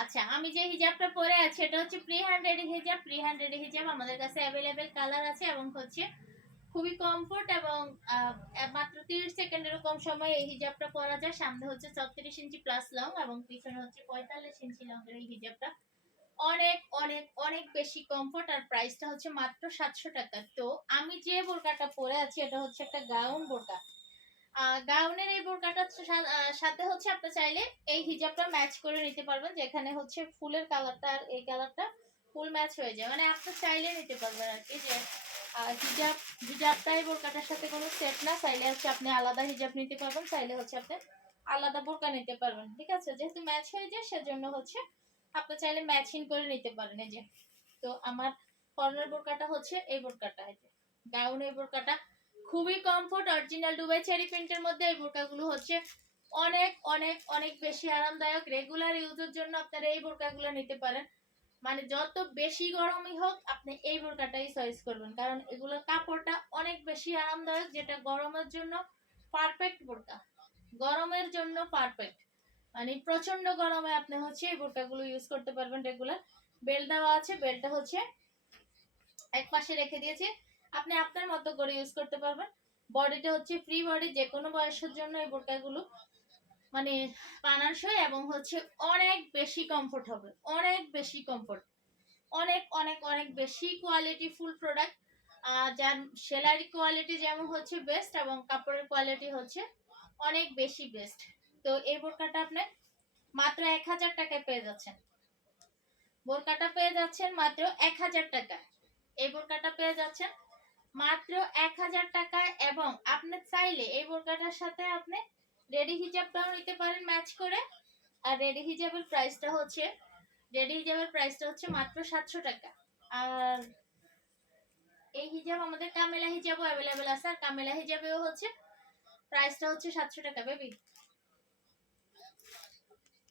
আচ্ছা, আমি যে হিজাবটা পরে আছি এটা হচ্ছে প্রি হ্যান্ড রেডি হিজাব। প্রি হ্যান্ড রেডি হিজাব আমাদের কাছে অ্যাভেলেবেল কালার আছে এবং হচ্ছে খুবই কমফোর্ট এবং মাত্র 30 সেকেন্ডেরও কম সময়ে এই হিজাবটা পরা যায়। সামনে হচ্ছে 34 ইঞ্চি প্লাস লং এবং পিছনে হচ্ছে 45 ইঞ্চি লংয়ের এই হিজাবটা অনেক অনেক অনেক বেশি কমফোর্ট আর প্রাইসটা হচ্ছে মাত্র 700 টাকা। তো আমি যে বোরকাটা পরে আছি এটা হচ্ছে একটা গাউন বোরকা। গাউনের এই বোরকাটা সাথে হচ্ছে আপনি চাইলে এই হিজাবটা ম্যাচ করে নিতে পারবেন, যেখানে হচ্ছে ফুলের কালারটা আর এই কালারটা ফুল ম্যাচ হয়ে যায়, মানে আপনি চাইলে নিতে পারবেন আর কি। যে হিজাব হিজাবটা এই বোরকাটার সাথে কোনো সেট না, চাইলে হচ্ছে আপনি আলাদা হিজাব নিতে পারবেন, চাইলে হচ্ছে আপনি আলাদা বোরকা নিতে পারবেন। ঠিক আছে, যেহেতু ম্যাচ হয়ে যায় সেজন্য হচ্ছে আপনি চাইলে ম্যাচিং করে নিতে পারেন। এই যে, তো আমার পরনের বোরকাটা হচ্ছে এই বোরকাটা, এই যে গাউন এই বোরকাটা খুবই কমফোর্ট, অরিজিনাল দুবাই চেরি প্রিন্টের মধ্যে এই বোরকাগুলো হচ্ছে অনেক অনেক অনেক বেশি আরামদায়ক। রেগুলার ইউজের জন্য আপনারা এই বোরকাগুলো নিতে পারেন, মানে যত বেশি গরমই হোক আপনি এই বোরকাটাই চয়েস করবেন, কারণ এগুলোর কাপড়টা অনেক বেশি আরামদায়ক, যেটা গরমের জন্য পারফেক্ট বোরকা, গরমের জন্য পারফেক্ট। মানে প্রচন্ড গরমে আপনি হচ্ছে এই বোরকাগুলো ইউজ করতে পারবেন রেগুলার। বেল্ট দেওয়া আছে, বেল্টটা হচ্ছে এক পাশে রেখে দিয়েছি, আপনি আপনার মতো করে ইউজ করতে পারবেন। বডিটা হচ্ছে ফ্রি বডি, যে কোনো বয়সের জন্য এই বোরকাগুলো মানে মানানসই এবং হচ্ছে অনেক বেশি কমফোর্ট হবে, অনেক বেশি কমফোর্ট, অনেক অনেক অনেক বেশি কোয়ালিটি ফুল প্রোডাক্ট। যার সেলারি কোয়ালিটি যেমন হচ্ছে বেস্ট এবং কাপড়ের কোয়ালিটি হচ্ছে অনেক বেশি বেস্ট। তো এই বোরকাটা আপনি মাত্র 1000 টাকায় পেয়ে যাচ্ছেন, বোরকাটা পেয়ে যাচ্ছেন মাত্র 1000 টাকা, এই বোরকাটা পেয়ে যাচ্ছেন মাত্র 1000 টাকায়। এবং আপনি চাইলে এই বোরকাটার সাথে আপনি রেডি হিজাবটাও নিতে পারেন ম্যাচ করে। আর রেডি হিজাবের প্রাইসটা হচ্ছে মাত্র 700 টাকা। আর এই হিজাব আমাদের কামেলা হিজাবও অ্যাভেলেবেল আছে, আর কামেলা হিজাবেও হচ্ছে প্রাইসটা হচ্ছে 700 টাকা বেবি।